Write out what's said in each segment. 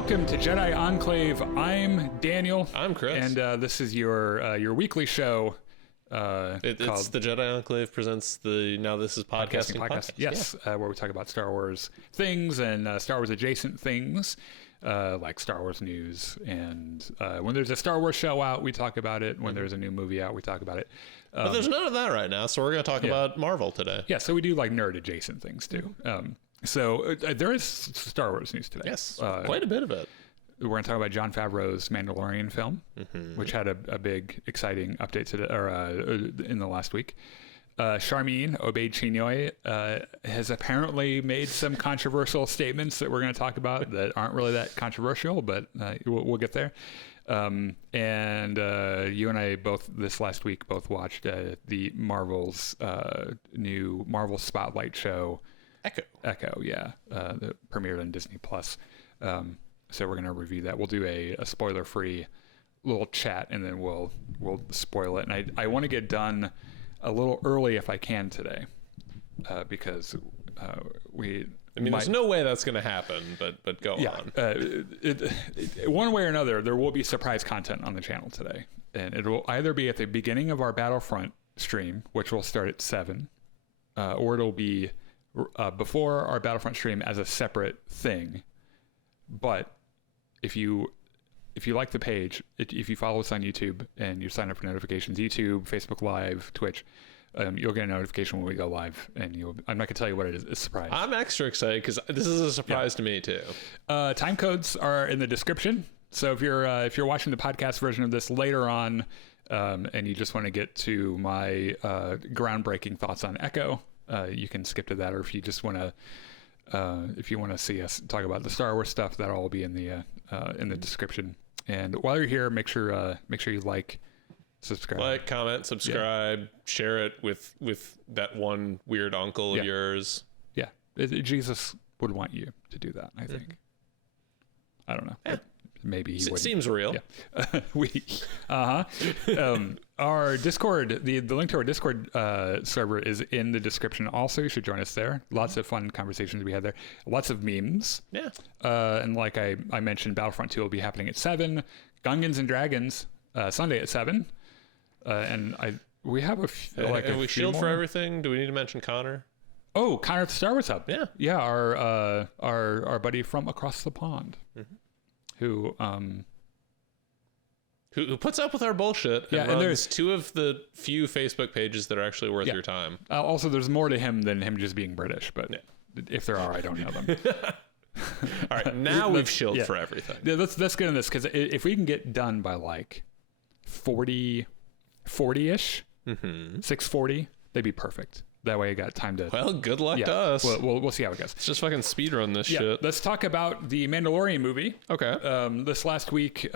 Welcome to Jedi Enclave. I'm Daniel. I'm Chris. And this is your weekly show. It's the Jedi Enclave presents the Now This Is Podcasting podcast. Yes, where we talk about Star Wars things and Star Wars adjacent things, like Star Wars news. And when there's a Star Wars show out, we talk about it. When there's a new movie out, we talk about it. But there's none of that right now, so we're going to talk about Marvel today. Yeah, so we do like nerd adjacent things too. So there is Star Wars news today. Yes, quite a bit of it. We're going to talk about Jon Favreau's Mandalorian film, which had a big, exciting update today, in the last week. Sharmeen Obaid-Chinoy has apparently made some controversial statements that we're going to talk about that aren't really that controversial, but we'll get there. And you and I both this last week both watched the Marvel's new Marvel Spotlight show, Echo, yeah, that premiered on Disney Plus. So we're going to review that. We'll do a spoiler-free little chat, and then we'll spoil it. And I want to get done a little early if I can today, because there's no way that's going to happen, but go on. One way or another, there will be surprise content on the channel today, and it will either be at the beginning of our Battlefront stream, which will start at 7, or it'll be before our Battlefront stream as a separate thing. But if you like the page, if you follow us on YouTube and you sign up for notifications, YouTube, Facebook Live, Twitch, you'll get a notification when we go live. And I'm not gonna tell you what it is. It's a surprise. I'm extra excited because this is a surprise to me too. Time codes are in the description. So if you're watching the podcast version of this later on, and you just want to get to my groundbreaking thoughts on Echo, you can skip to that. Or if you just want to. If you want to see us talk about the Star Wars stuff, that'll all be in the description. And while you're here, make sure you subscribe, comment, subscribe, share it with that one weird uncle of yours. Yeah, Jesus would want you to do that. I think. I don't know. Yeah. Maybe he would. It seems real. Yeah. Our Discord, the link to our Discord server is in the description. Also, you should join us there. Lots of fun conversations we had there. Lots of memes. Yeah. And like I mentioned, Battlefront 2 will be happening at 7. Gungans and Dragons Sunday at 7. And we have have we shield for everything? Do we need to mention Connor? Oh, Connor at the Star Wars Hub. Yeah. Yeah. Our buddy from across the pond. Who puts up with our bullshit and runs two of the few Facebook pages that are actually worth your time. Also, there's more to him than him just being British, but if there are, I don't know them. All right, now we've shielded for everything. Yeah, let's get in this, because if we can get done by like 40-ish, 6:40, they'd be perfect. That way I got time to... Well, good luck to us. We'll see how it goes. Let's just fucking speedrun this shit. Let's talk about the Mandalorian movie. Okay. This last week,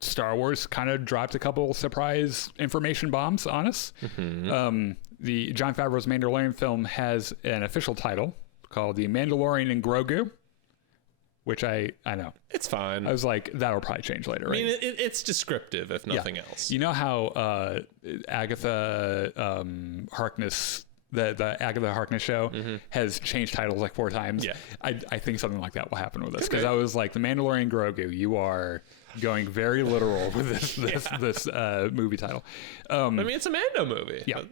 Star Wars kind of dropped a couple surprise information bombs on us. The Jon Favreau's Mandalorian film has an official title called The Mandalorian and Grogu, which I know. It's fine. I was like, that'll probably change later, right? I mean, it's descriptive, if nothing else. You know how Agatha Harkness, the Agatha Harkness show, has changed titles like 4 times? Yeah. I think something like that will happen with this, because I was like, The Mandalorian Grogu, you are going very literal with this movie title. I mean, it's a Mando movie. Yeah.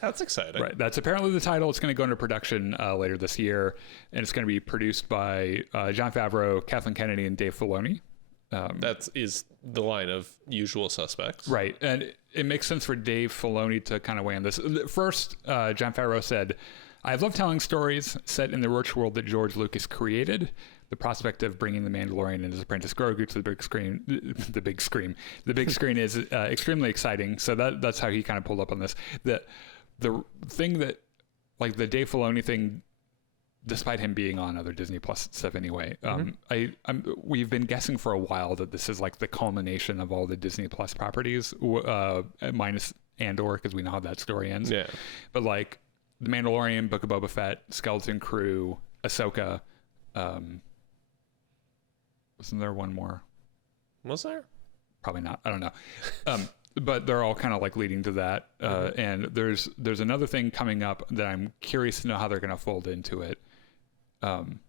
That's exciting. Right. That's apparently the title. It's going to go into production later this year, and it's going to be produced by Jon Favreau, Kathleen Kennedy, and Dave Filoni. That is the line of usual suspects. Right. And it makes sense for Dave Filoni to kind of weigh in this. First, Jon Favreau said, "I love telling stories set in the rich world that George Lucas created. The prospect of bringing the Mandalorian and his apprentice Grogu to the big screen is extremely exciting." So that's how he kind of pulled up on this. The thing that, like the Dave Filoni thing, despite him being on other Disney Plus stuff anyway, we've been guessing for a while that this is like the culmination of all the Disney Plus properties, minus Andor, because we know how that story ends. Yeah. But like The Mandalorian, Book of Boba Fett, Skeleton Crew, Ahsoka. Wasn't there one more? Was there? Probably not. I don't know. But they're all kind of like leading to that. And there's another thing coming up that I'm curious to know how they're going to fold into it.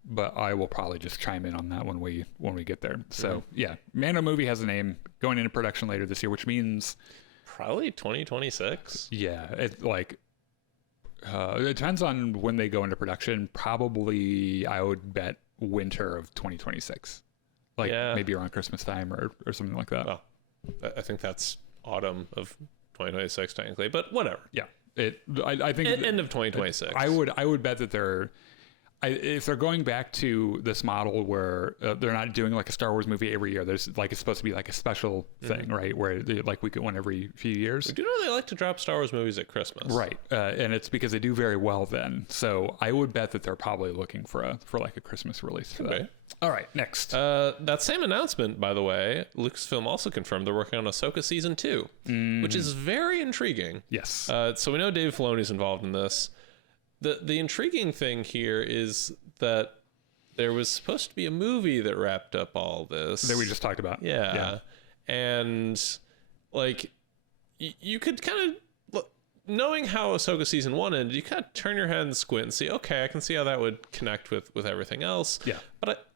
But I will probably just chime in on that when we get there. So yeah, Mando movie has a name, going into production later this year, which means probably 2026. Yeah, it depends on when they go into production. Probably, I would bet winter of 2026, maybe around Christmas time or something like that. Well, I think that's autumn of 2026 technically, but whatever. Yeah, I think end of 2026. I would bet that if they're going back to this model where they're not doing like a Star Wars movie every year, there's like it's supposed to be like a special thing, right? Where we get one every few years. We do know they like to drop Star Wars movies at Christmas, right? And it's because they do very well then. So I would bet that they're probably looking for like a Christmas release for that. All right, next. That same announcement, by the way, Lucasfilm also confirmed they're working on Ahsoka season 2, which is very intriguing. Yes. So we know Dave Filoni's involved in this. The intriguing thing here is that there was supposed to be a movie that wrapped up all this. That we just talked about. Yeah. And like you could kind of, knowing how Ahsoka season 1 ended, you kind of turn your head and squint and see, okay, I can see how that would connect with everything else. Yeah. But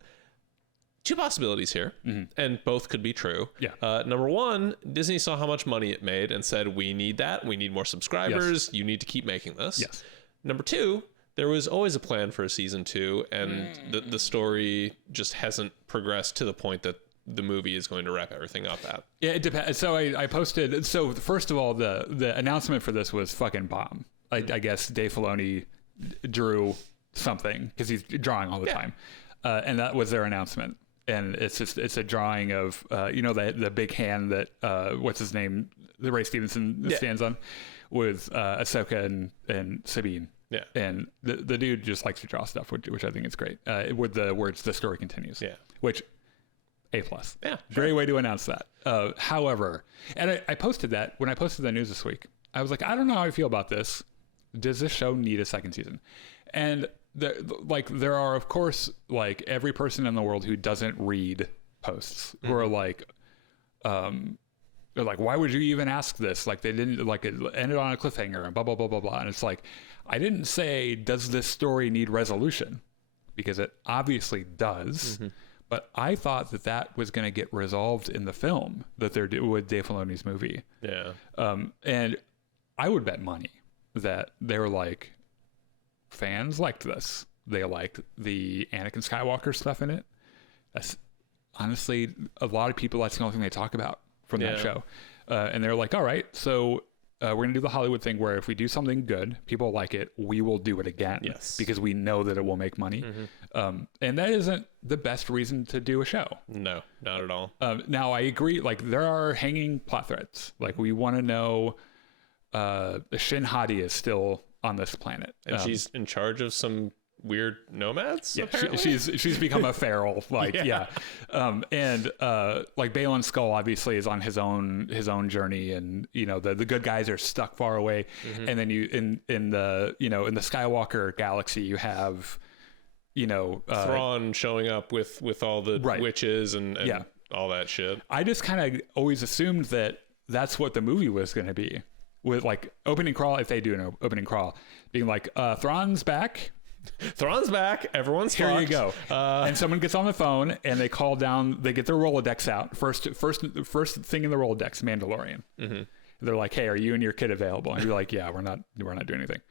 two possibilities here, and both could be true. Yeah. Number one, Disney saw how much money it made and said, we need that. We need more subscribers. Yes. You need to keep making this. Yes. Number two, there was always a plan for a season 2, and the story just hasn't progressed to the point that the movie is going to wrap everything up at. Yeah, it depends. So I posted. So first of all, the announcement for this was fucking bomb. I guess Dave Filoni drew something because he's drawing all the time, and that was their announcement. And it's a drawing of the big hand that what's his name, the Ray Stevenson stands on, with Ahsoka and Sabine. Yeah. And the dude just likes to draw stuff, which I think is great. With the words "the story continues." Yeah. Which A+. Yeah. Sure. Great way to announce that. However, and I posted that when I posted the news this week. I was like, I don't know how I feel about this. Does this show need a second season? And there are, of course, like every person in the world who doesn't read posts who are like, they're like, why would you even ask this? Like they didn't, like it ended on a cliffhanger and blah, blah, blah, blah, blah. And it's like, I didn't say, does this story need resolution? Because it obviously does. But I thought that was going to get resolved in the film that they're doing with Dave Filoni's movie. Yeah. And I would bet money that they were like, fans liked this. They liked the Anakin Skywalker stuff in it. Honestly, a lot of people, that's the only thing they talk about from that show. And they're like, all right, so we're going to do the Hollywood thing where if we do something good, people like it, we will do it again. Yes. Because we know that it will make money. And that isn't the best reason to do a show. No, not at all. Now, I agree. Like, there are hanging plot threads. Like, we want to know Shin Hati is still on this planet. And she's in charge of some weird nomads. Yeah, she's become a feral. Like and like Baylan Skull obviously is on his own journey, and the good guys are stuck far away. And then you in the Skywalker galaxy you have Thrawn showing up with all the witches and all that shit. I just kind of always assumed that that's what the movie was going to be, with like opening crawl, if they do an opening crawl, being like Thrawn's back. Thrawn's back. Everyone's here. You go. And someone gets on the phone and they call down. They get their Rolodex out. First thing in the Rolodex, Mandalorian. They're like, "Hey, are you and your kid available?" And you're like, "Yeah, we're not doing anything."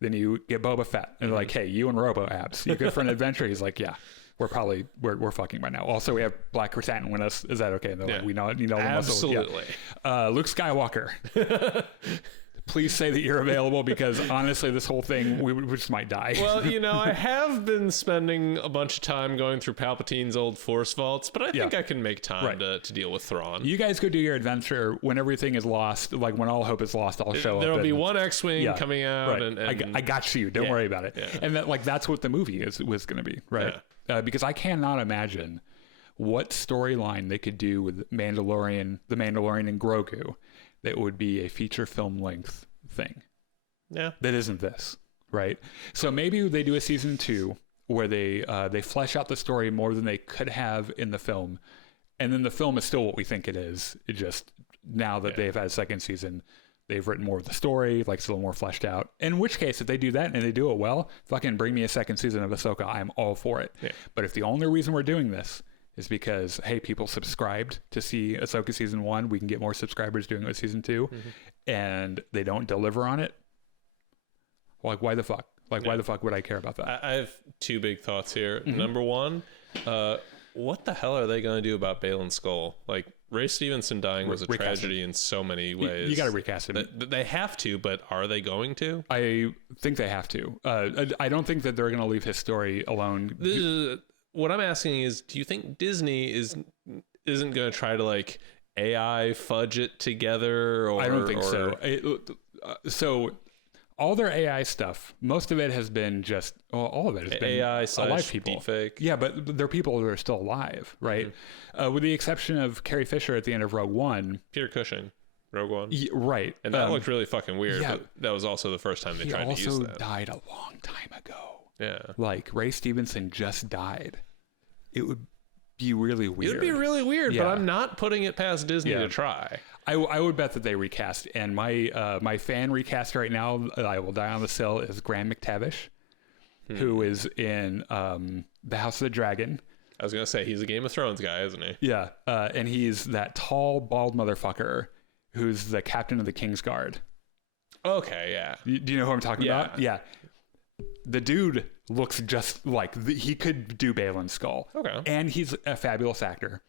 Then you get Boba Fett, and they're like, "Hey, you and Robo Abs, you good for an adventure?" He's like, "Yeah, we're fucking by now." Also, we have Black Chrysanthemum with us. Is that okay? And they're like, "We know, absolutely." Luke Skywalker. Please say that you're available, because honestly, this whole thing, we just might die. Well, I have been spending a bunch of time going through Palpatine's old Force vaults, but I think I can make time to deal with Thrawn. You guys go do your adventure. When everything is lost, like when all hope is lost, I'll show up. There'll be one X-Wing coming out. And I got you. Don't worry about it. Yeah. And that's what the movie was going to be, right? Yeah. Because I cannot imagine what storyline they could do with the Mandalorian and Grogu that would be a feature film length thing. Yeah. That isn't this, right? So maybe they do a season 2 where they flesh out the story more than they could have in the film. And then the film is still what we think it is. It just, now that they've had a second season, they've written more of the story, like it's a little more fleshed out. In which case, if they do that and they do it well, fucking bring me a second season of Ahsoka. I'm all for it. Yeah. But if the only reason we're doing this is because, hey, people subscribed to see Ahsoka season 1, we can get more subscribers doing it with season 2, and they don't deliver on it, like, why the fuck? Like, why the fuck would I care about that? I have two big thoughts here. Number one, what the hell are they going to do about Baylan Skoll? Like, Ray Stevenson dying was a tragedy in so many ways. You got to recast him. They have to, but are they going to? I think they have to. I don't think that they're going to leave his story alone. What I'm asking is, do you think Disney isn't going to try to like AI fudge it together? Or, I don't think so. So all their AI stuff, most of it has been just, well, all of it has been AI alive people. Deepfake. Yeah, but they're people that are still alive, right? With the exception of Carrie Fisher at the end of Rogue One. Peter Cushing, Rogue One. Right. And that looked really fucking weird, yeah, but that was also the first time they tried to use that. He also died a long time ago. Yeah. Like, Ray Stevenson just died. It would be really weird. It would be really weird, yeah. but I'm not putting it past Disney to try. I would bet that they recast. And my fan recast right now, I will die on the sill, is Graham McTavish, who is in The House of the Dragon. I was going to say, he's a Game of Thrones guy, isn't he? Yeah. And he's that tall, bald motherfucker who's the captain of the King's Guard. Okay, yeah. Do you know who I'm talking about? Yeah. The dude looks just like he could do Baylan Skoll. Okay. And he's a fabulous actor.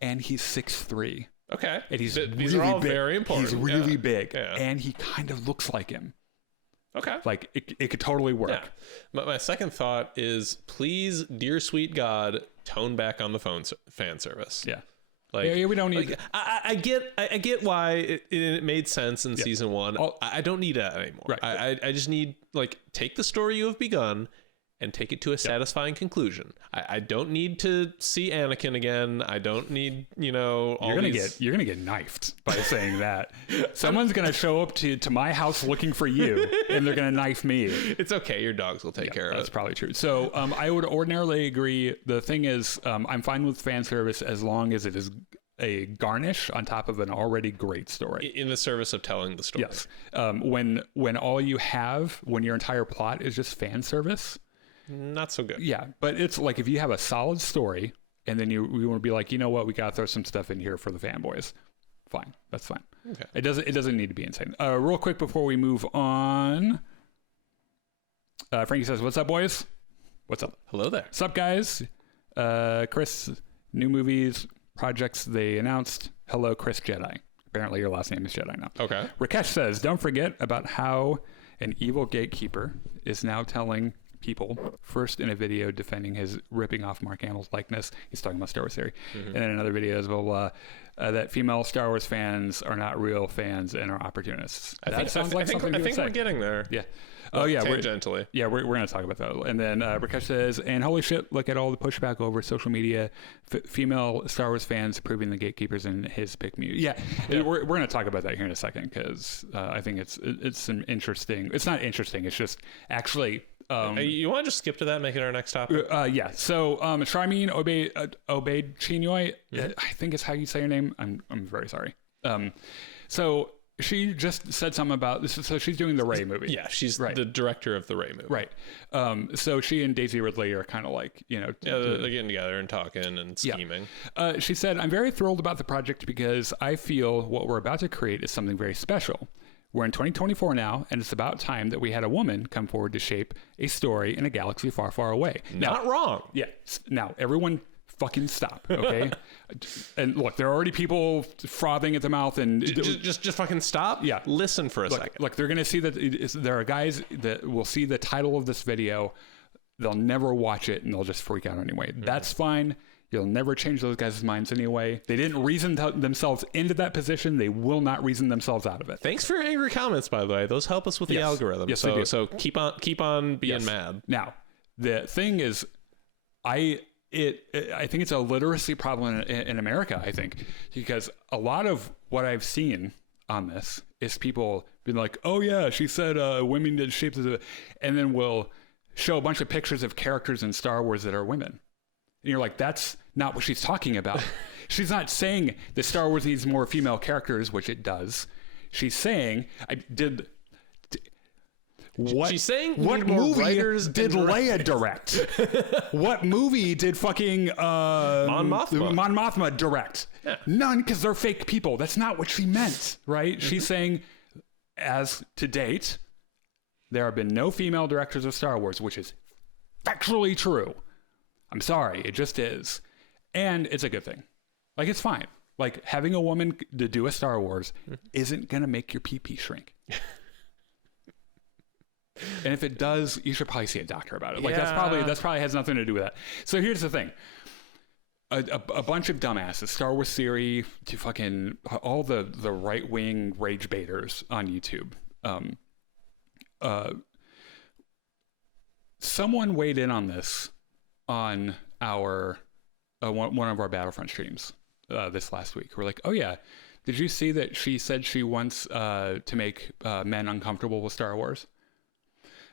And he's 6'3". Okay. And he's These are all very important. He's really big. Yeah. And he kind of looks like him. Okay. Like, it could totally work. Yeah. My second thought is, please, dear sweet God, tone back on the fan service. Yeah. Like, yeah, we don't need. Like, I get why it made sense in season 1. I don't need that anymore. Right. I just need, like, take the story you have begun and take it to a satisfying conclusion. I don't need to see Anakin again. I don't need, all you're gonna get knifed by saying that. Someone's gonna show up to my house looking for you, and they're gonna knife me. It's okay. Your dogs will take care of it. That's probably true. So I would ordinarily agree. The thing is, I'm fine with fan service as long as it is a garnish on top of an already great story. In the service of telling the story. Yes. When all you have, when your entire plot is just fan service, not so good. Yeah, but it's like if you have a solid story and then you want to be like, you know what, we got to throw some stuff in here for the fanboys. Fine, that's fine. Okay. It doesn't need to be insane. Real quick before we move on, Frankie says, "What's up, boys? What's up? Hello there. What's up, guys? Chris, new movies, projects they announced. Hello, Chris Jedi. Apparently your last name is Jedi now. Okay. Rakesh says, don't forget about how an evil gatekeeper is now telling people, first in a video defending his ripping off Mark Hamill's likeness. He's talking about Star Wars theory. And then another video as well, that female Star Wars fans are not real fans and are opportunists. I think we're getting there. Yeah. Oh yeah, tangentially. We're going to talk about that. And then Rakesh says, and holy shit, look at all the pushback over social media. Female Star Wars fans approving the gatekeepers and his pick me. Yeah. We're going to talk about that here in a second because I think it's an interesting. It's not interesting. It's just actually. You want to just skip to that and make it our next topic? Yeah. So Sharmeen Obaid-Chinoy, I think is how you say her name. I'm very sorry. So she just said something about this. So she's doing the Rey movie. Yeah, she's the director of the Rey movie. Right. So she and Daisy Ridley are kind of like, they're getting together and talking and scheming. Yeah. She said, I'm very thrilled about the project because I feel what we're about to create is something very special. We're in 2024 now, and it's about time that we had a woman come forward to shape a story in a galaxy far, far away. Not wrong. Yeah. Now, everyone fucking stop, okay? And look, there are already people frothing at the mouth and... Just fucking stop? Yeah. Listen for a second. Look, they're going to see that there are guys that will see the title of this video. They'll never watch it, and they'll just freak out anyway. That's fine. You'll never change those guys' minds anyway. They didn't reason themselves into that position. They will not reason themselves out of it. Thanks for your angry comments, by the way. Those help us with the algorithm. Yes, so keep on being mad. Now, the thing is, I think it's a literacy problem in America, I think, because a lot of what I've seen on this is people being like, oh yeah, she said women did shape the, and then we'll show a bunch of pictures of characters in Star Wars that are women. And you're like, that's not what she's talking about. She's not saying that Star Wars needs more female characters, which it does. She's saying, what? She's saying what movie did Leia direct? What movie did fucking Mon Mothma direct? Yeah. None, because they're fake people. That's not what she meant, right? She's saying, as to date, there have been no female directors of Star Wars, which is factually true. I'm sorry, it just is. And it's a good thing. Like, it's fine. Like, having a woman to do a Star Wars isn't going to make your pee-pee shrink. And if it does, you should probably see a doctor about it. Like, that's probably has nothing to do with that. So here's the thing. A bunch of dumbasses, Star Wars theory, to fucking all the right-wing rage baiters on YouTube. Someone weighed in on this on our one of our Battlefront streams this last week. We're like, oh yeah, did you see that she said she wants to make men uncomfortable with Star Wars?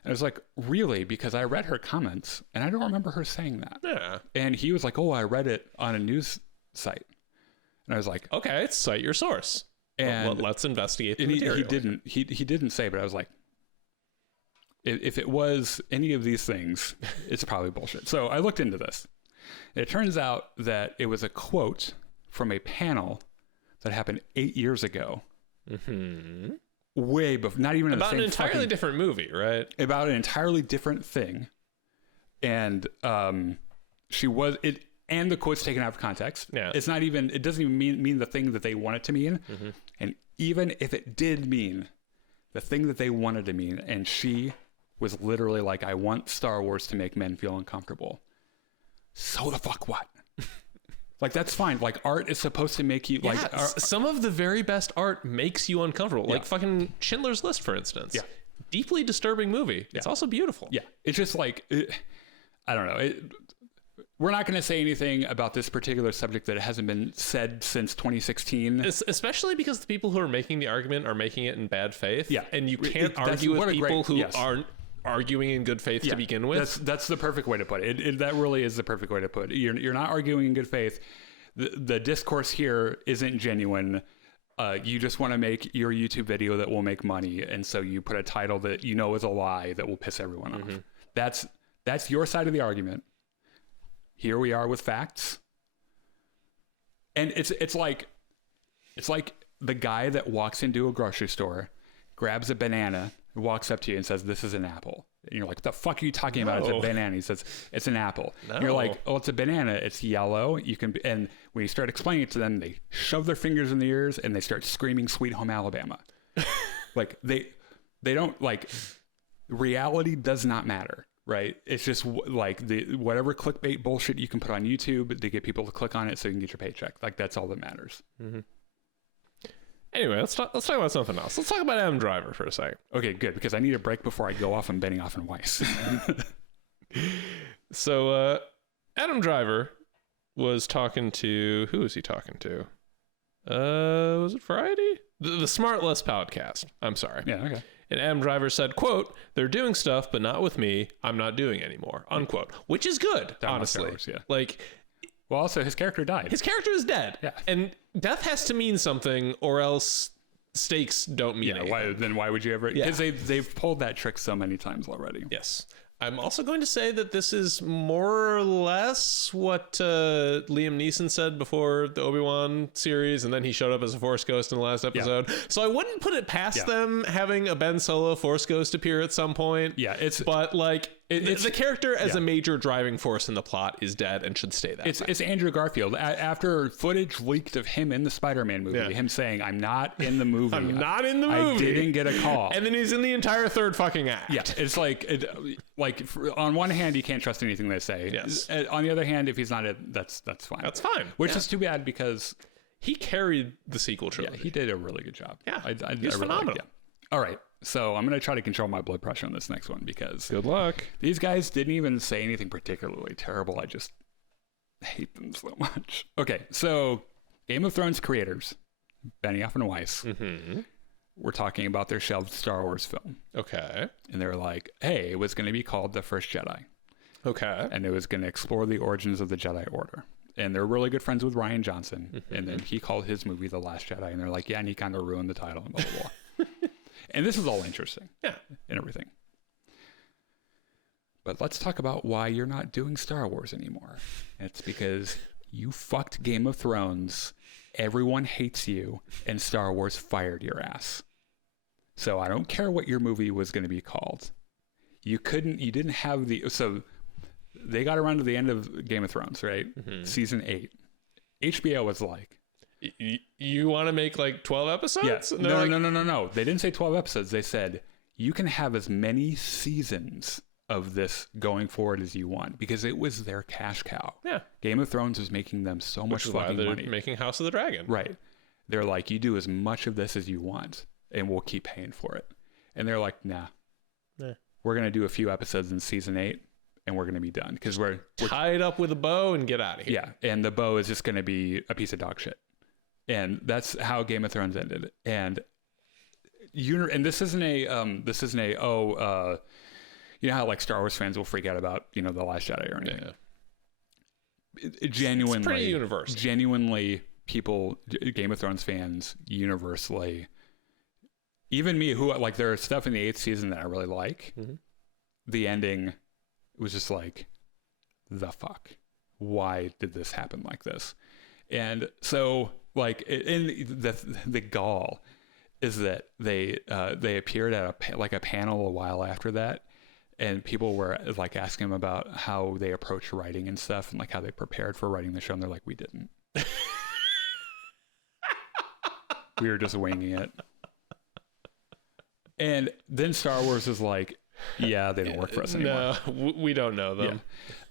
And I was like, really? Because I read her comments and I don't remember her saying that. Yeah. And he was like, oh, I read it on a news site. And I was like, okay, cite your source. And well, let's investigate the material. He didn't say, but I was like, if it was any of these things, it's probably bullshit. So I looked into this. It turns out that it was a quote from a panel that happened 8 years ago. Mm-hmm. Way before, not even about an entirely different movie, right? About an entirely different thing. And she was it, and the quote's taken out of context. Yeah. It's not even, it doesn't even mean the thing that they want it to mean. Mm-hmm. And even if it did mean the thing that they wanted to mean, and she was literally like, I want Star Wars to make men feel uncomfortable. So the fuck what? Like, that's fine. Like, art is supposed to make you like. Some of the very best art makes you uncomfortable. Yeah. Like fucking Schindler's List, for instance. Yeah. Deeply disturbing movie. Yeah. It's also beautiful. Yeah. It's just like, I don't know. We're not going to say anything about this particular subject that hasn't been said since 2016. Especially because the people who are making the argument are making it in bad faith. Yeah. And you can't argue with people who aren't arguing in good faith to begin with. That's the perfect way to put it. That really is the perfect way to put it. You're not arguing in good faith. The discourse here isn't genuine. You just want to make your YouTube video that will make money, and so you put a title that you know is a lie that will piss everyone off. That's your side of the argument. Here we are with facts. And it's like the guy that walks into a grocery store, grabs a banana, walks up to you and says, this is an apple. And you're like, what the fuck are you talking about? It's a banana. He says, it's an apple. No. And you're like, oh, it's a banana. It's yellow. And when you start explaining it to them, they shove their fingers in the ears and they start screaming Sweet Home Alabama. Like they don't, like, reality does not matter, right? It's just like whatever clickbait bullshit you can put on YouTube to get people to click on it so you can get your paycheck. Like, that's all that matters. Mm-hmm. Anyway, let's talk about something else. Let's talk about Adam Driver for a second. Okay, good, because I need a break before I go off on Benioff and Weiss. So, Adam Driver was talking to... Who was he talking to? Was it Variety? The Smartless podcast. I'm sorry. Yeah, okay. And Adam Driver said, quote, they're doing stuff, but not with me. I'm not doing anymore, unquote. Which is good, honestly. Wars, yeah. Like... Well, also, his character died. His character is dead. Yeah. And death has to mean something, or else stakes don't mean anything. Why would you ever... Because they've pulled that trick so many times already. Yes. I'm also going to say that this is more or less what Liam Neeson said before the Obi-Wan series, and then he showed up as a Force Ghost in the last episode. Yeah. So I wouldn't put it past them having a Ben Solo Force Ghost appear at some point. Yeah, but like... the character as a major driving force in the plot is dead and should stay that way. It's Andrew Garfield. After footage leaked of him in the Spider-Man movie, him saying, I'm not in the movie. I'm not in the movie. I didn't get a call. And then he's in the entire third fucking act. Yeah, it's like, on one hand, you can't trust anything they say. Yes. On the other hand, if he's not it, that's fine. That's fine. Which is too bad because... He carried the sequel trilogy. Yeah, he did a really good job. Yeah, he's phenomenal. All right. So I'm going to try to control my blood pressure on this next one because... Good luck. These guys didn't even say anything particularly terrible. I just hate them so much. Okay, so Game of Thrones creators, Benioff and Weiss, were talking about their shelved Star Wars film. Okay. And they were like, hey, it was going to be called The First Jedi. Okay. And it was going to explore the origins of the Jedi Order. and they're really good friends with Rian Johnson. And then he called his movie The Last Jedi, and they're like, yeah, and he kind of ruined the title and blah, blah, blah. And this is all interesting. Yeah. And everything. But let's talk about why you're not doing Star Wars anymore. It's because you fucked Game of Thrones, everyone hates you, and Star Wars fired your ass. So I don't care what your movie was going to be called. You didn't have so they got around to the end of Game of Thrones, right? Season 8. HBO was like, you want to make like 12 episodes? Yeah. No. They didn't say 12 episodes. They said, you can have as many seasons of this going forward as you want, because it was their cash cow. Yeah. Game of Thrones was making them so much fucking money. Making House of the Dragon. Right. They're like, you do as much of this as you want and we'll keep paying for it. And they're like, nah. We're going to do a few episodes in season 8 and we're going to be done, because we're tied up with a bow and get out of here. Yeah. And the bow is just going to be a piece of dog shit. And that's how Game of Thrones ended. And this isn't you know how like Star Wars fans will freak out about, The Last Jedi or anything. Yeah. Genuinely, it's pretty universal. Genuinely, people, Game of Thrones fans, universally, even me, who like there are stuff in the 8th season that I really like. The ending was just like, the fuck? Why did this happen like this? And so, like, in the gall is that they appeared at a panel a while after that. And people were like asking him about how they approach writing and stuff, and like how they prepared for writing the show. And they're like, we didn't. We were just winging it. And then Star Wars is like, yeah, they don't work for us anymore. No, we don't know them.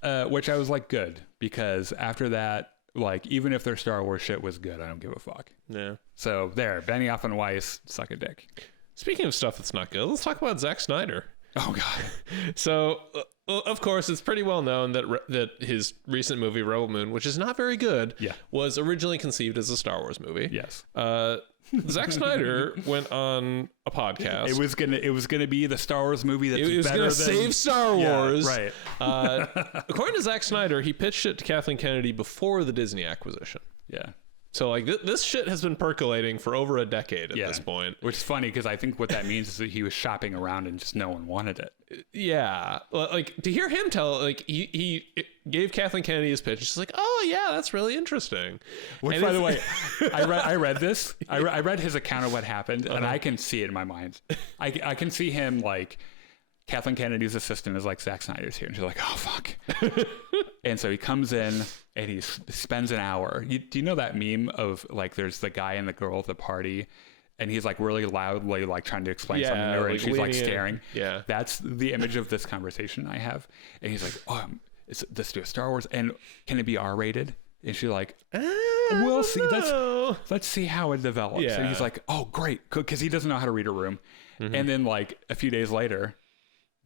Yeah. Which I was like, good, because after that, like, even if their Star Wars shit was good, I don't give a fuck. Yeah. So there, Benioff and Weiss, suck a dick. Speaking of stuff that's not good, let's talk about Zack Snyder. Oh God. So, of course, it's pretty well known that his recent movie Rebel Moon, which is not very good, was originally conceived as a Star Wars movie. Yes. Zack Snyder went on a podcast. It was gonna be the Star Wars movie that's better than... It was gonna save Star Wars. Yeah, right. According to Zack Snyder, he pitched it to Kathleen Kennedy before the Disney acquisition. Yeah. So, like, this shit has been percolating for over a decade at this point. Which is funny, because I think what that means is that he was shopping around and just no one wanted it. Yeah. Like, to hear him tell, like, he gave Kathleen Kennedy his pitch. She's like, oh, yeah, that's really interesting. Which, by the way, I read this. I read his account of what happened, and I can see it in my mind. I can see him, like... Kathleen Kennedy's assistant is like, Zack Snyder's here. And she's like, oh, fuck. And so he comes in and he spends an hour. Do you know that meme of like, there's the guy and the girl at the party and he's like really loudly like trying to explain something to her, and she's like staring. Yeah. That's the image of this conversation I have. And he's like, oh, let's do a Star Wars. And can it be R-rated? And she's like, we'll see. Let's see how it develops. Yeah. And he's like, oh, great. Because he doesn't know how to read a room. And then like a few days later,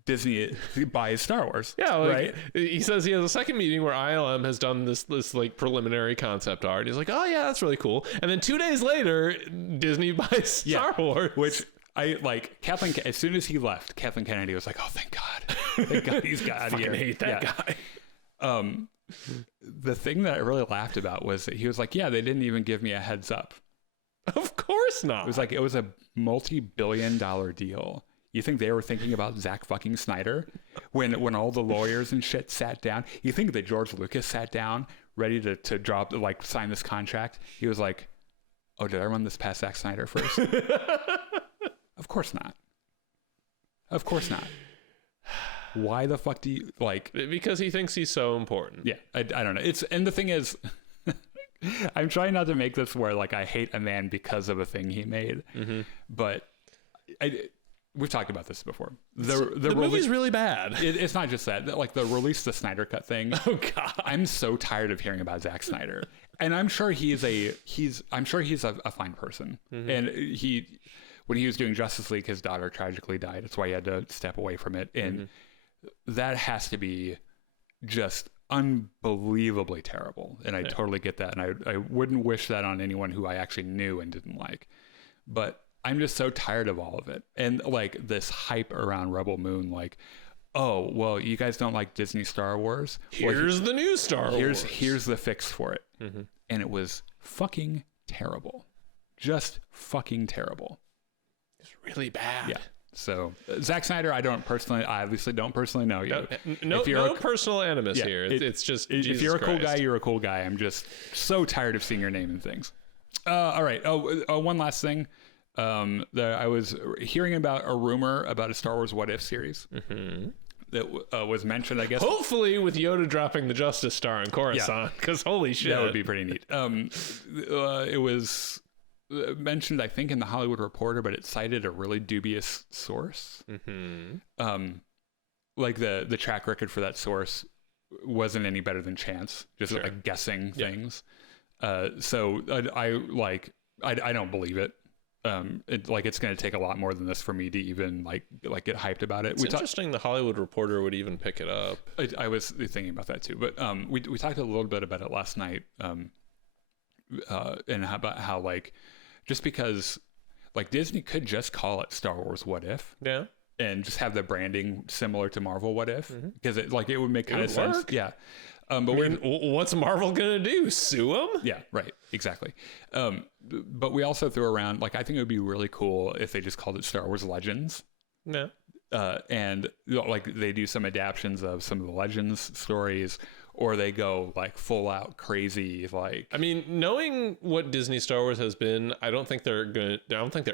Disney buys Star Wars. Yeah, like, right. He says he has a second meeting where ILM has done this like preliminary concept art. And he's like, oh yeah, that's really cool. And then 2 days later, Disney buys Star Wars. Which I like. Kathleen. As soon as he left, Kathleen Kennedy was like, oh, thank God, thank God he's got out of here. I hate that guy. The thing that I really laughed about was that he was like, yeah, they didn't even give me a heads up. Of course not. It was a multi-billion-dollar deal. You think they were thinking about Zack fucking Snyder when all the lawyers and shit sat down? You think that George Lucas sat down ready to drop, like, sign this contract? He was like, oh, did I run this past Zack Snyder first? Of course not. Of course not. Why the fuck do you, like... Because he thinks he's so important. Yeah, I don't know. And the thing is... I'm trying not to make this where, like, I hate a man because of a thing he made. But... We've talked about this before. The movie's really bad. It's not just that. Like the release the Snyder Cut thing. Oh God, I'm so tired of hearing about Zack Snyder. And I'm sure he's a fine person. And when he was doing Justice League, his daughter tragically died. That's why he had to step away from it. And that has to be just unbelievably terrible. And I totally get that. And I wouldn't wish that on anyone who I actually knew and didn't like. But I'm just so tired of all of it. And like this hype around Rebel Moon, like, oh, well, you guys don't like Disney Star Wars? Here's the new Star Wars. Here's the fix for it. And it was fucking terrible. Just fucking terrible. It's really bad. Yeah. So Zack Snyder, I obviously don't personally know you. No personal animus here. It's just if Jesus you're a Christ. cool guy, you're a cool guy. I'm just so tired of seeing your name in things. All right. One last thing. I was hearing about a rumor about a Star Wars What If series that was mentioned, I guess. Hopefully with Yoda dropping the Justice Star in Coruscant, because holy shit. That would be pretty neat. It was mentioned, I think, in the Hollywood Reporter, but it cited a really dubious source. Like the track record for that source wasn't any better than chance, just like guessing things. So I don't believe it. It's going to take a lot more than this for me to even like get hyped about it. It's interesting the Hollywood Reporter would even pick it up. I was thinking about that too, but we talked a little bit about it last night, and about how like just because like Disney could just call it Star Wars What If, and just have the branding similar to Marvel What If, because it would make kind of sense, but what's Marvel gonna do? Sue them? Yeah, right, exactly. But we also threw around, like, I think it would be really cool if they just called it Star Wars Legends. Yeah. And like they do some adaptions of some of the Legends stories, or they go like full out crazy. Like, I mean, knowing what Disney Star Wars has been, I don't think they're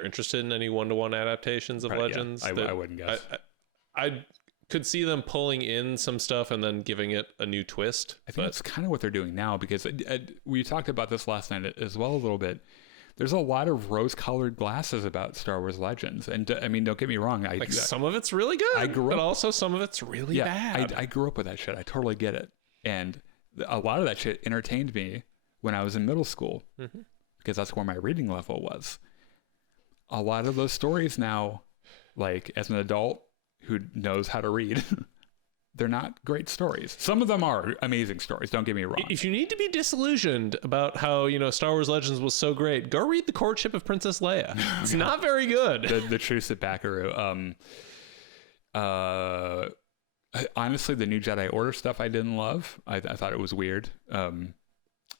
interested in any 1-to-1 adaptations of Legends. I wouldn't guess. I could see them pulling in some stuff and then giving it a new twist. I think that's kind of what they're doing now, because we talked about this last night as well a little bit. There's a lot of rose-colored glasses about Star Wars Legends, and I mean, don't get me wrong. Some of it's really good, but also some of it's really bad. I grew up with that shit. I totally get it, and a lot of that shit entertained me when I was in middle school, because that's where my reading level was. A lot of those stories now, like as an adult who knows how to read, they're not great stories. Some of them are amazing stories, don't get me wrong. If you need to be disillusioned about how, Star Wars Legends was so great, go read The Courtship of Princess Leia. It's not very good. The Truce at Bakaru. Honestly, the new Jedi Order stuff I didn't love. I thought it was weird.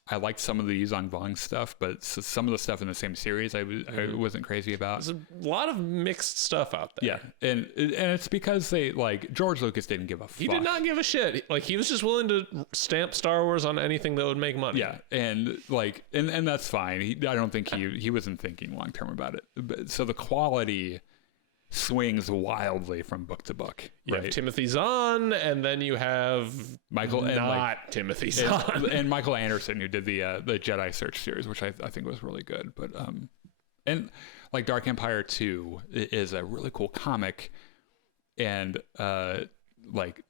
I liked some of the Yuzong Vong stuff, but some of the stuff in the same series I wasn't crazy about. There's a lot of mixed stuff out there. Yeah, and it's because they, like, George Lucas didn't give a fuck. He did not give a shit. Like, he was just willing to stamp Star Wars on anything that would make money. Yeah, and like, and that's fine. I don't think he wasn't thinking long term about it. So the quality swings wildly from book to book. You have Timothy Zahn, and then you have Timothy Zahn and Michael Anderson, who did the Jedi Search series, which I think was really good. But and like Dark Empire 2 is a really cool comic, and like,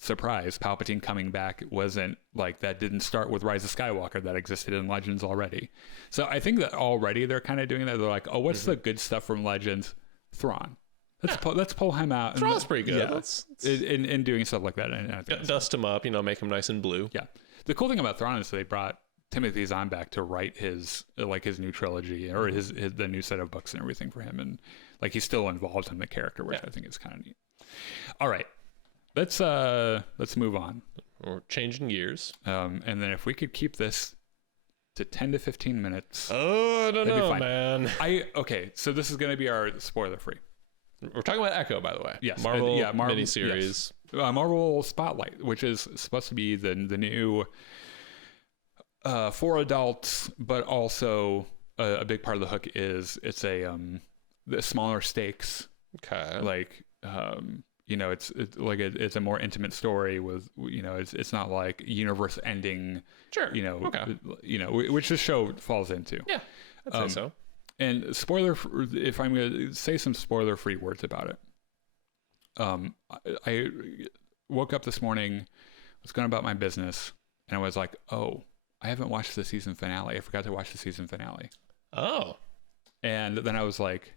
surprise, Palpatine coming back wasn't like that. Didn't start with Rise of Skywalker, that existed in Legends already. So I think that already they're kind of doing that. They're like, oh, what's the good stuff from Legends? Thrawn. Let's pull him out. Thrawn's pretty good. Yeah, in doing stuff like that. And dust him up, make him nice and blue. Yeah. The cool thing about Thrawn is they brought Timothy Zahn back to write his new trilogy, or the new set of books and everything for him, and like he's still involved in the character, which I think is kind of neat. All right, let's move on. We're changing gears, and then if we could keep this to 10 to 15 minutes. Oh, I don't know, man. Okay, so this is going to be our spoiler free. We're talking about Echo, by the way. Yes. Marvel miniseries. Yes. Marvel Spotlight, which is supposed to be the new for adults, but also a big part of the hook is it's the smaller stakes. Okay. Like, it's a more intimate story with, it's not like universe ending. Sure. Okay. Which the show falls into. Yeah, I'd say so. And if I'm going to say some spoiler-free words about it, I woke up this morning, was going about my business, and I was like, oh, I haven't watched the season finale. I forgot to watch the season finale. Oh. And then I was like,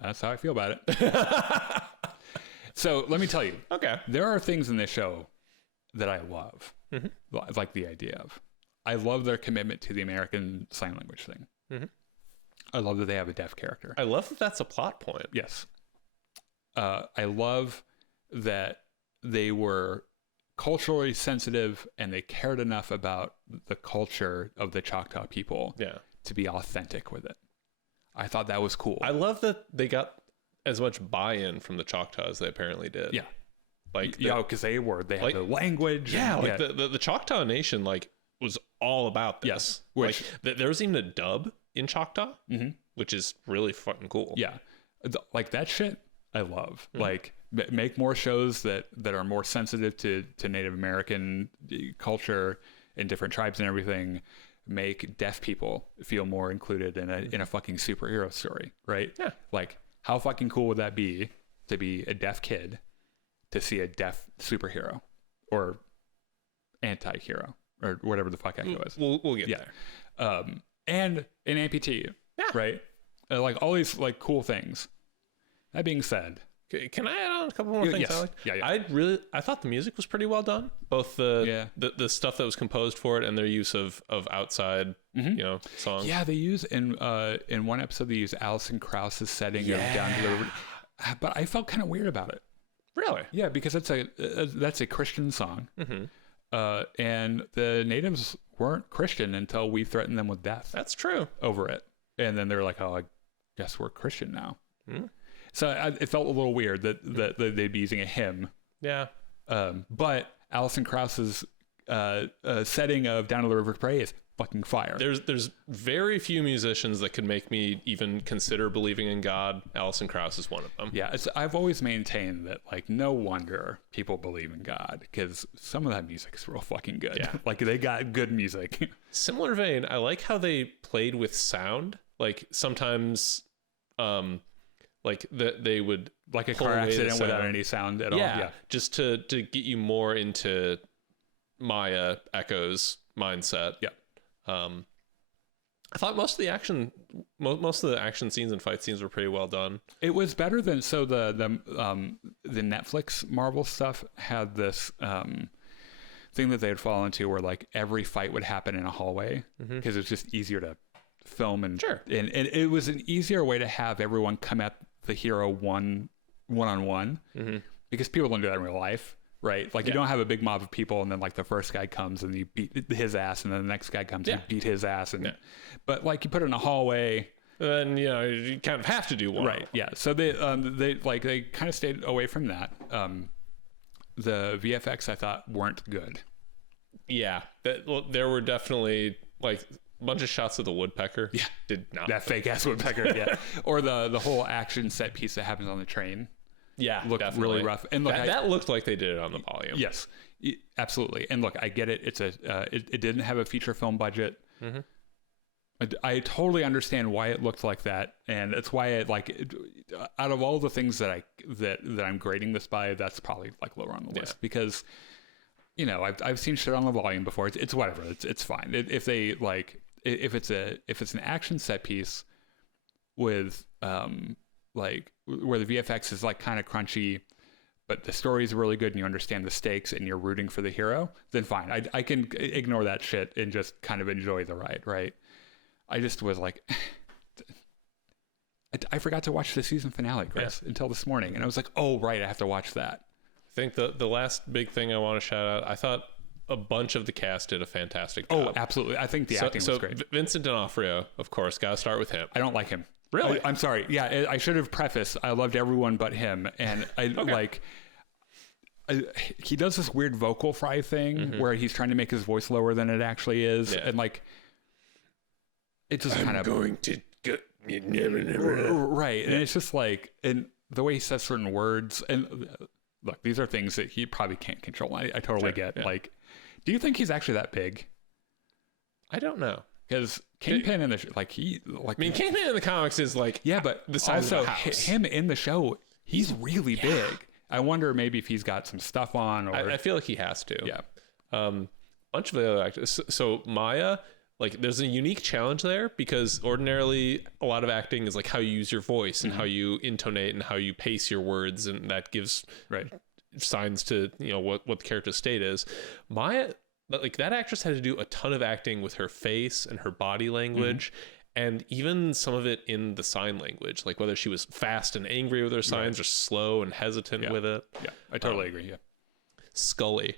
that's how I feel about it. So let me tell you. Okay. There are things in this show that I love. Like the idea of. I love their commitment to the American Sign Language thing. I love that they have a deaf character. I love that that's a plot point. Yes. I love that they were culturally sensitive and they cared enough about the culture of the Choctaw people to be authentic with it. I thought that was cool. I love that they got as much buy-in from the Choctaw as they apparently did. Yeah. Like, because they had the language. Yeah, like the Choctaw Nation, like, was all about this. Yes. Which, like, there was even a dub in Choctaw, which is really fucking cool. Yeah. Like, that shit, I love. Like, make more shows that are more sensitive to Native American culture and different tribes and everything. Make deaf people feel more included in a fucking superhero story, right? Yeah. Like, how fucking cool would that be to be a deaf kid to see a deaf superhero or anti-hero or whatever the fuck Echo is? We'll get there. And an amputee, right? Like, all these like cool things. That being said, can I add on a couple more things? Yes. I like? Yeah. I thought the music was pretty well done. Both the stuff that was composed for it and their use of outside songs. Yeah, they use in one episode they use Alison Krauss's setting of Down to the River, but I felt kind of weird about it. Really? Yeah, because that's a Christian song, and the natives weren't Christian until we threatened them with death. That's true. Over it, and then they're like, "Oh, I guess we're Christian now." So it felt a little weird that they'd be using a hymn. Yeah. But Alison Krauss's setting of Down to the River to Pray is fucking fire. There's very few musicians that could make me even consider believing in God. Alison Krauss is one of them. Yeah, I've always maintained that, like, no wonder people believe in God, because some of that music's real fucking good. Yeah. Like, they got good music. Similar vein, I like how they played with sound. Like, sometimes like that they would like a car accident without any sound at all. Yeah, just to get you more into Maya Echo's mindset. Yeah. I thought most of the action scenes and fight scenes were pretty well done. It was better than the Netflix Marvel stuff had this thing that they'd fall into where, like, every fight would happen in a hallway because it's just easier to film and it was an easier way to have everyone come at the hero one-on-one because people don't do that in real life, right? Like, you don't have a big mob of people and then, like, the first guy comes and you beat his ass and then the next guy comes and you beat his ass but, like, you put it in a hallway, then you kind of have to do one, right? Yeah. So they kind of stayed away from that. The VFX I thought weren't good. Yeah, there were definitely, like, a bunch of shots of the woodpecker. Yeah, did not that fake ass woodpecker. Yeah, or the whole action set piece that happens on the train. Yeah, looked really rough. And look, that looked like they did it on the volume. Yes, absolutely. And look, I get it. It's it didn't have a feature film budget. I totally understand why it looked like that, and it's why out of all the things that I'm grading this by, that's probably, like, lower on the list because. I've seen shit on the volume before. It's whatever. It's fine. If it's an action set piece with like where the VFX is, like, kind of crunchy, but the story is really good and you understand the stakes and you're rooting for the hero, then fine. I can ignore that shit and just kind of enjoy the ride, right? I just was like, I forgot to watch the season finale, Chris, until this morning, and I was like, oh right, I have to watch that. I think the last big thing I want to shout out, I thought a bunch of the cast did a fantastic job. Oh, absolutely. I think the acting was great. Vincent D'Onofrio, of course, got to start with him. I don't like him. Really? I'm sorry. Yeah, I should have prefaced. I loved everyone but him. And he does this weird vocal fry thing where he's trying to make his voice lower than it actually is. Yeah. And, like, it just kind of... going to get... Right. And it's just like... And the way he says certain words... And... Look, these are things that he probably can't control. I totally get. Yeah. Like, do you think he's actually that big? I don't know. Because Kingpin in the Kingpin in the comics is, like, but the size also of a house. Him in the show, he's really big. I wonder maybe if he's got some stuff on. Or I feel like he has to. Yeah. Bunch of the other actors. So Maya, like, there's a unique challenge there because ordinarily a lot of acting is, like, how you use your voice and how you intonate and how you pace your words, and that gives signs to what the character's state is. Maya, like, that actress had to do a ton of acting with her face and her body language, And even some of it in the sign language, like whether she was fast and angry with her signs or slow and hesitant with it. Yeah, I totally agree. Yeah. Scully.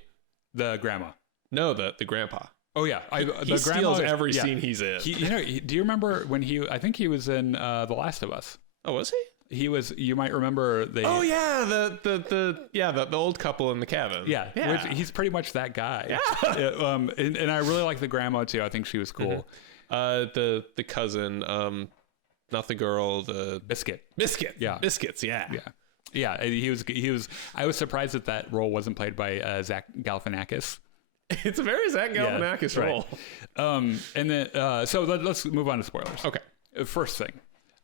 The grandma. No, the grandpa. Oh yeah, He steals every scene he's in. Do you remember when I think he was in The Last of Us. Oh, was he? He was. You might remember Oh yeah, the old couple in the cabin. Yeah. Which, he's pretty much that guy. Yeah. And I really like the grandma too. I think she was cool. The cousin, not the girl, the Biscuit. Yeah. Biscuits. Yeah. Yeah. He was. I was surprised that role wasn't played by Zach Galifianakis. It's a very Zach Galifianakis role. Right. And then so let's move on to spoilers. Okay. First thing,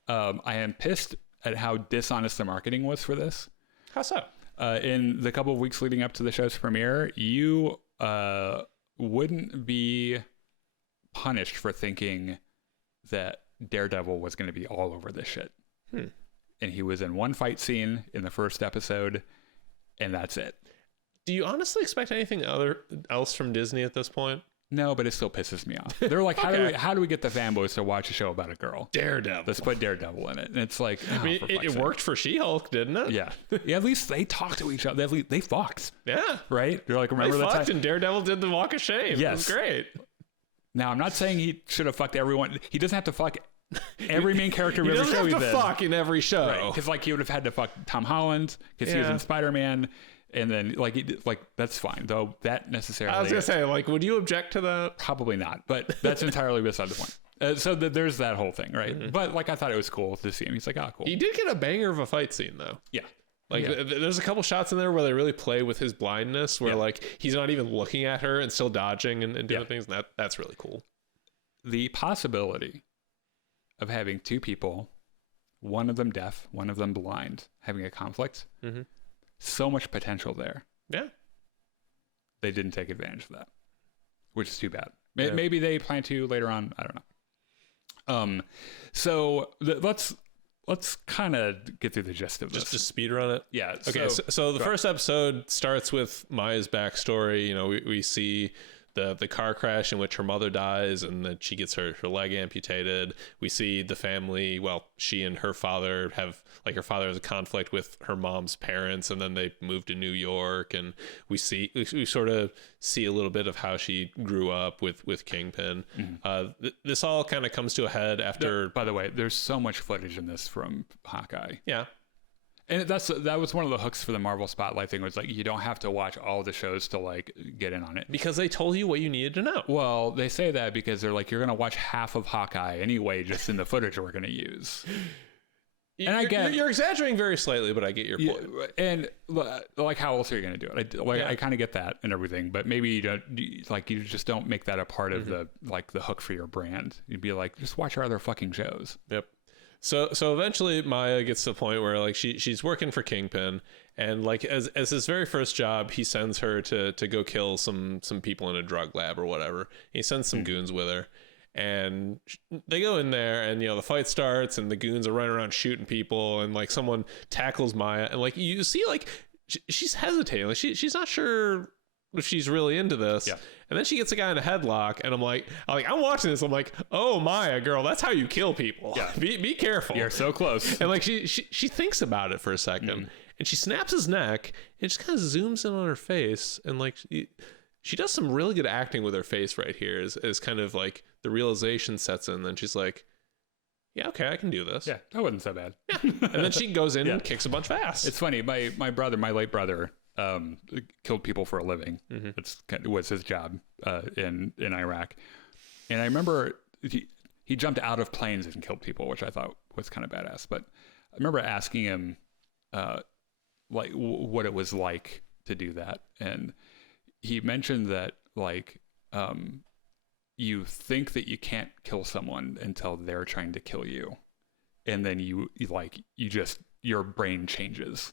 I am pissed at how dishonest the marketing was for this. How so? In the couple of weeks leading up to the show's premiere, you wouldn't be punished for thinking that Daredevil was going to be all over this shit. And he was in one fight scene in the first episode, and that's it. Do you honestly expect anything else from Disney at this point? No, but it still pisses me off. They're like, how do we get the fanboys to watch a show about a girl? Daredevil. Let's put Daredevil in it. And it's like, I mean, it worked for She-Hulk, didn't it? Yeah. Yeah. At least they talk to each other. They fucked. Yeah. Right? They're like, remember that time? And Daredevil did the walk of shame. Yes. It was great. Now, I'm not saying he should have fucked everyone. He doesn't have to fuck every main character of every show he doesn't have to fuck in every show. Because like he would have had to fuck Tom Holland because he was in Spider-Man. And then, that's fine, though. That necessarily. I was gonna say, would you object to that? Probably not, but that's entirely beside the point. So there's that whole thing, right? But I thought it was cool to see him. He's like, oh, cool. He did get a banger of a fight scene, though. Yeah. There's a couple shots in there where they really play with his blindness, where he's not even looking at her and still dodging and doing things. And that's really cool. The possibility of having two people, one of them deaf, one of them blind, having a conflict. So much potential there. Yeah. They didn't take advantage of that, which is too bad. Maybe they plan to later on. I don't know. So let's kind of get through the gist of this. Just speed run it. Yeah. Okay. So the first episode starts with Maya's backstory. You know, we see the car crash in which her mother dies and then she gets her leg amputated. We see the family, she and her father have, her father has a conflict with her mom's parents, and then they move to New York, and we sort of see a little bit of how she grew up with Kingpin. This all kind of comes to a head after... By the way, there's so much footage in this from Hawkeye. Yeah. And that was one of the hooks for the Marvel Spotlight thing, was you don't have to watch all the shows to get in on it. Because they told you what you needed to know. Well, they say that because they're like, you're going to watch half of Hawkeye anyway, just in the footage we're going to use. And you're exaggerating very slightly, but I get your point. And how else are you going to do it? I kind of get that and everything, but maybe you just don't make that a part of the hook for your brand. You'd be like, just watch our other fucking shows. Yep. So eventually Maya gets to the point where she's working for Kingpin, and as his very first job, he sends her to go kill some people in a drug lab or whatever. He sends some goons with her, and they go in there, and the fight starts, and the goons are running around shooting people, and someone tackles Maya, and you see she's hesitating, she's not sure if she's really into this. Yeah. And then she gets a guy in a headlock, and I'm watching this. I'm like, oh, Maya, girl, that's how you kill people. Yeah. Be careful. You're so close. And she thinks about it for a second, and she snaps his neck, and just kind of zooms in on her face, and she does some really good acting with her face right here. As kind of the realization sets in, then she's like, yeah, okay, I can do this. Yeah, that wasn't so bad. Yeah. And then she goes in and kicks a bunch of ass. It's funny. My late brother. Killed people for a living. That's was his job in Iraq, and I remember he jumped out of planes and killed people, which I thought was kind of badass. But I remember asking him what it was like to do that, and he mentioned that you think that you can't kill someone until they're trying to kill you, and then you just your brain changes.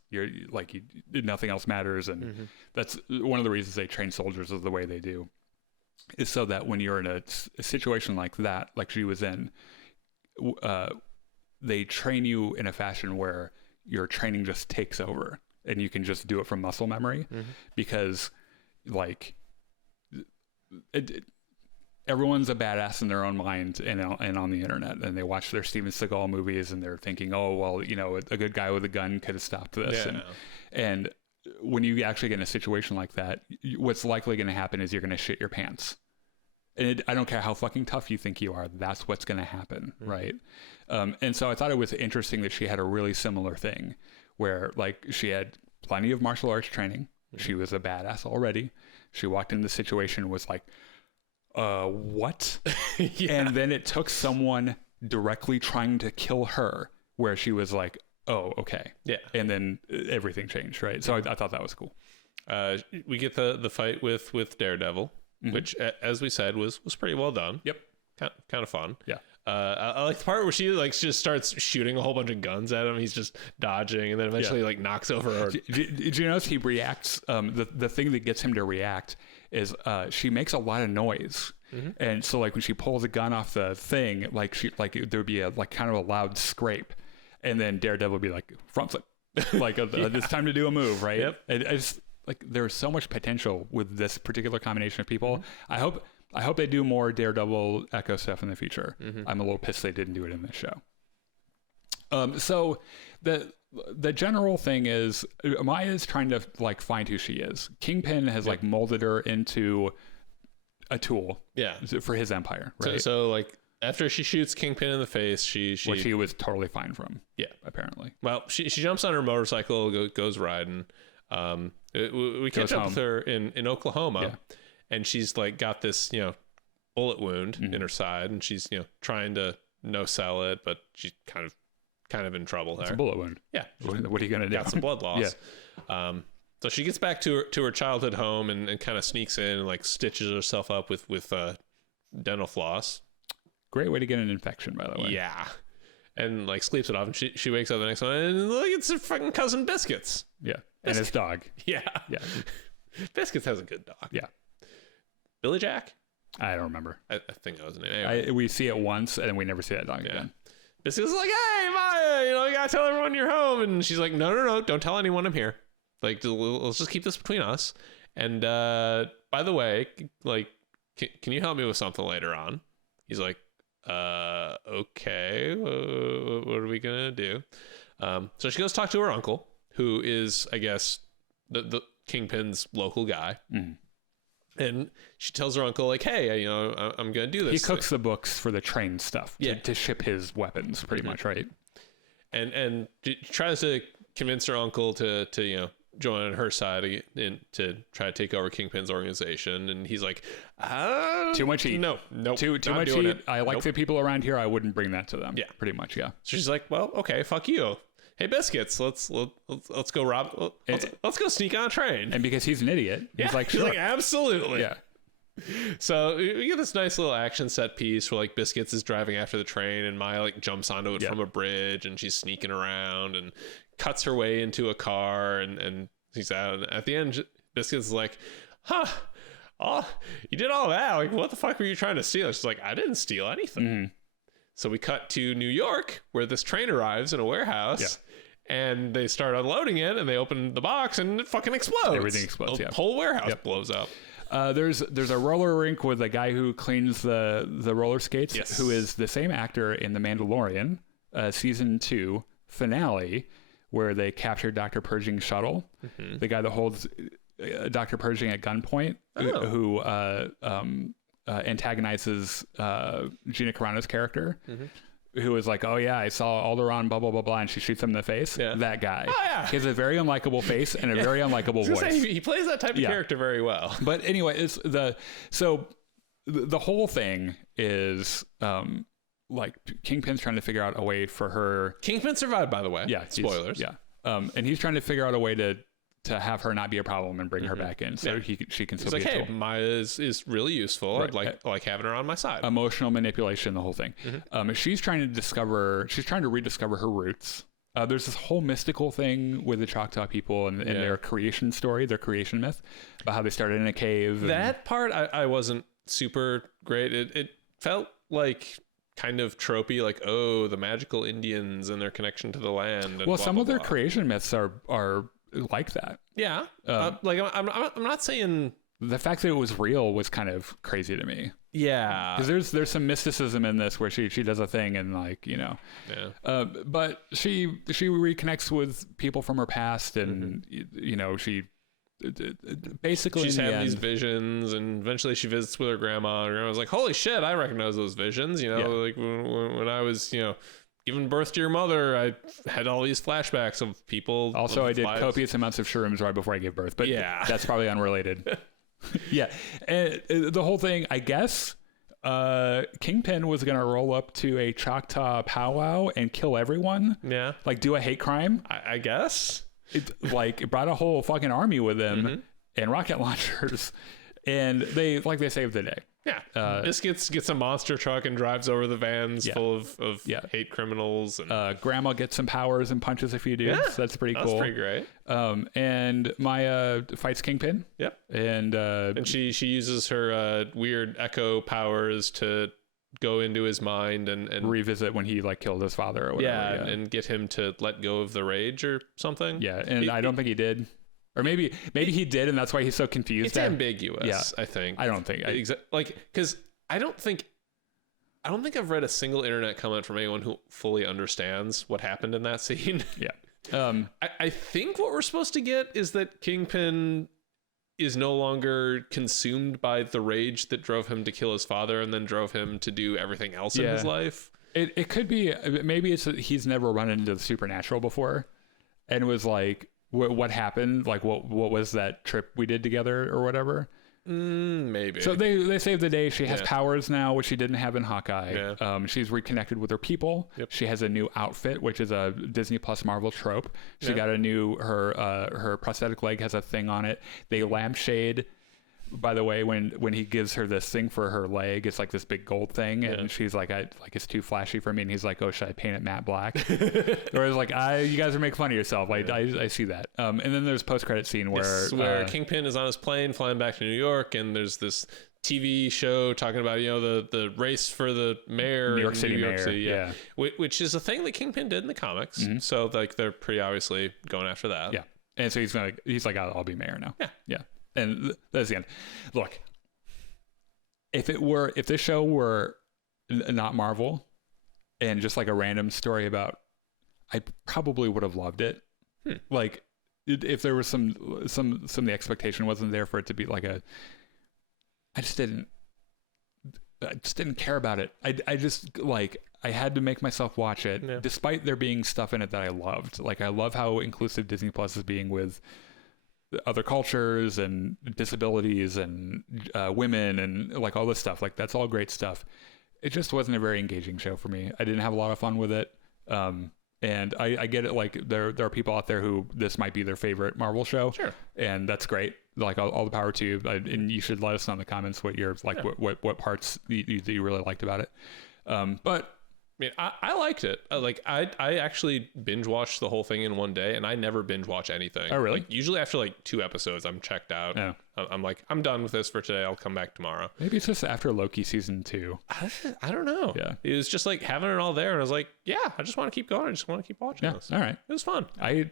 Nothing else matters, and that's one of the reasons they train soldiers is the way they do, is so that when you're in a situation like that, like she was in, they train you in a fashion where your training just takes over, and you can just do it from muscle memory, because everyone's a badass in their own mind and on the internet, and they watch their Steven Seagal movies and they're thinking, oh, well, you know, a good guy with a gun could have stopped this. Yeah. And when you actually get in a situation like that, what's likely going to happen is you're going to shit your pants. And I don't care how fucking tough you think you are, that's what's going to happen, right? And so I thought it was interesting that she had a really similar thing where, like, she had plenty of martial arts training. She was a badass already. She walked into the situation and was like, what? And then it took someone directly trying to kill her where she was like, oh, okay. Yeah. And then everything changed, right? So I thought that was cool. We get the fight with Daredevil, which, as we said, was pretty well done. Yep. Kind of fun. Yeah. I like the part where she like just starts shooting a whole bunch of guns at him. He's just dodging, and then eventually like knocks over her. Did you notice he reacts? The thing that gets him to react is she makes a lot of noise, and so like when she pulls a gun off the thing, like there'd be a like kind of a loud scrape, and then Daredevil would be like front flip, like it's time to do a move, right? Yep. And I just like there's so much potential with this particular combination of people. I hope they do more Daredevil Echo stuff in the future. I'm a little pissed they didn't do it in this show. So the general thing is Maya's trying to like find who she is. Kingpin has like molded her into a tool for his empire, right? So like after she shoots Kingpin in the face, which he was totally fine from. Yeah, apparently. Well, she jumps on her motorcycle, goes riding. We catch up with her in Oklahoma. Yeah. And she's like got this, you know, bullet wound in her side, and she's, you know, trying to no sell it, but she's kind of in trouble there. It's a bullet wound. Yeah. What are you gonna do? Got some blood loss. Yeah. So she gets back to her childhood home and kind of sneaks in and like stitches herself up with dental floss. Great way to get an infection, by the way. Yeah. And like sleeps it off, and she wakes up the next morning and look, it's her fucking cousin Biscuits. Yeah. And his dog. Yeah. Yeah. Biscuits has a good dog. Yeah. Billy Jack? I don't remember. I think that was the name. Anyway. We see it once, and then we never see that dog again. Biscuits is like, hey, Maya, you know, you gotta tell everyone you're home. And she's like, no, don't tell anyone I'm here. Like, let's just keep this between us. And by the way, like, can you help me with something later on? He's like, okay, what are we gonna do? So she goes talk to her uncle, who is, I guess, the Kingpin's local guy. And she tells her uncle, like, hey, you know, I'm going to do this. He cooks the books for the train stuff to ship his weapons, pretty much, right? And she tries to convince her uncle to you know, join on her side and to try to take over Kingpin's organization. And he's like, too much heat. No, too much heat. I like the people around here. I wouldn't bring that to them. Yeah. Pretty much, yeah. So she's like, well, okay, fuck you. Hey, Biscuits, let's go rob. Let's go sneak on a train. And because he's an idiot, he's like, sure. He's like, absolutely. Yeah. So we get this nice little action set piece where like Biscuits is driving after the train, and Maya like jumps onto it from a bridge, and she's sneaking around and cuts her way into a car, and he's out. And at the end, Biscuits is like, oh, you did all that. Like, what the fuck were you trying to steal? She's like, I didn't steal anything. So we cut to New York, where this train arrives in a warehouse, and they start unloading it, and they open the box, and it fucking explodes. Everything explodes. The whole warehouse blows up. There's a roller rink with a guy who cleans the roller skates, who is the same actor in The Mandalorian, season 2 finale, where they captured Dr. Purging's shuttle. The guy that holds Dr. Purging at gunpoint, who antagonizes Gina Carano's character, who is like, oh yeah, I saw Alderaan, blah blah blah blah, and she shoots him in the face. That guy. He has a very unlikable face and a very unlikable voice. Say, he plays that type of character very well. But anyway, it's the whole thing is like Kingpin's trying to figure out a way for her. Kingpin survived, by the way. Yeah, spoilers. And he's trying to figure out a way to have her not be a problem and bring her back in, so she can still be a tool. Hey, Maya is really useful. Right. I'd like having her on my side. Emotional manipulation, the whole thing. She's trying to rediscover her roots. There's this whole mystical thing with the Choctaw people and their creation story, their creation myth, about how they started in a cave. That part I wasn't super great. It felt like kind of tropey, like, oh, the magical Indians and their connection to the land. And some of their creation myths are like that. Yeah. Like I'm not saying the fact that it was real was kind of crazy to me. Yeah. Because there's some mysticism in this where she does a thing and like, you know. Yeah. But she reconnects with people from her past and, you know, she basically she's in the having these end, visions, and eventually she visits with her grandma. Her grandma's like, holy shit, I recognize those visions. You know, like when I was, you know, giving birth to your mother, I had all these flashbacks of people. Also, I did lives. copious amounts of shrooms right before I gave birth, but yeah, that's probably unrelated. Yeah. And the whole thing, I guess, Kingpin was going to roll up to a Choctaw powwow and kill everyone. Yeah. Like do a hate crime. I guess. It brought a whole fucking army with him and rocket launchers. And they saved the day. Yeah. Biscuits gets a monster truck and drives over the vans full of hate criminals. And Grandma gets some powers and punches a few dudes. Yeah, So that's pretty cool. That's pretty great. And Maya fights Kingpin. Yep. And she uses her weird echo powers to go into his mind and revisit when he like killed his father or whatever. And get him to let go of the rage or something. Yeah. And I don't think he did. Or maybe he did, and that's why he's so confused. It's ambiguous, I think. I don't think. Because I don't think I've read a single internet comment from anyone who fully understands what happened in that scene. Yeah. I think what we're supposed to get is that Kingpin is no longer consumed by the rage that drove him to kill his father and then drove him to do everything else in his life. It could be, maybe it's he's never run into the supernatural before and was like, what happened? Like, what was that trip we did together or whatever? Maybe. So they saved the day. She has powers now, which she didn't have in Hawkeye. Yeah. She's reconnected with her people. Yep. She has a new outfit, which is a Disney Plus Marvel trope. She got a new, her prosthetic leg has a thing on it. They lampshade, by the way, when he gives her this thing for her leg, it's like this big gold thing, and she's like, it's too flashy for me, and he's like, oh, should I paint it matte black? Or it's like, you guys are making fun of yourself. Like, I see that. And then there's post-credit scene where Kingpin is on his plane flying back to New York, and there's this TV show talking about, you know, the race for the mayor, New York City, which is a thing that Kingpin did in the comics. So like they're pretty obviously going after that. Yeah, and so he's like, I'll be mayor now. Yeah. And that's the end. Look, if this show were not Marvel and just like a random story about, I probably would have loved it. Like if there was some of the expectation wasn't there for it to be like I just didn't care about it. I just like, I had to make myself watch it despite there being stuff in it that I loved. Like I love how inclusive Disney Plus is being with other cultures and disabilities and women and like all this stuff. Like that's all great stuff. It just wasn't a very engaging show for me. I didn't have a lot of fun with it. And I get it. Like there are people out there who this might be their favorite Marvel show. Sure. And that's great. Like all the power to you. And you should let us know in the comments what your like what parts you really liked about it. But I mean, I liked it. I actually binge watched the whole thing in one day, and I never binge watch anything. Oh, really? Like, usually after like 2 episodes, I'm checked out. Yeah. I'm like, I'm done with this for today. I'll come back tomorrow. Maybe it's just after Loki season 2. I don't know. Yeah. It was just like having it all there, and I was like, yeah, I just want to keep going. I just want to keep watching this. All right. It was fun. I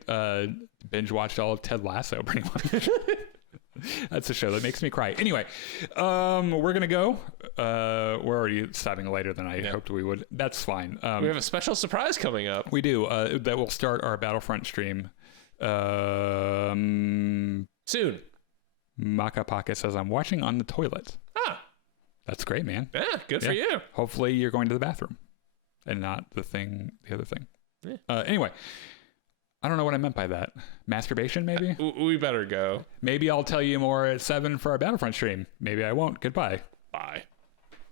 binge watched all of Ted Lasso pretty much. That's a show that makes me cry. Anyway, we're gonna go. We're already stopping later than I hoped we would. That's fine. We have a special surprise coming up. We do. That will start our Battlefront stream soon. Makapaka says, "I'm watching on the toilet." Ah, that's great, man. Yeah, good for you. Hopefully, you're going to the bathroom and not the other thing. Yeah. Anyway. I don't know what I meant by that. Masturbation, maybe? We better go. Maybe I'll tell you more at 7 for our Battlefront stream. Maybe I won't. Goodbye. Bye.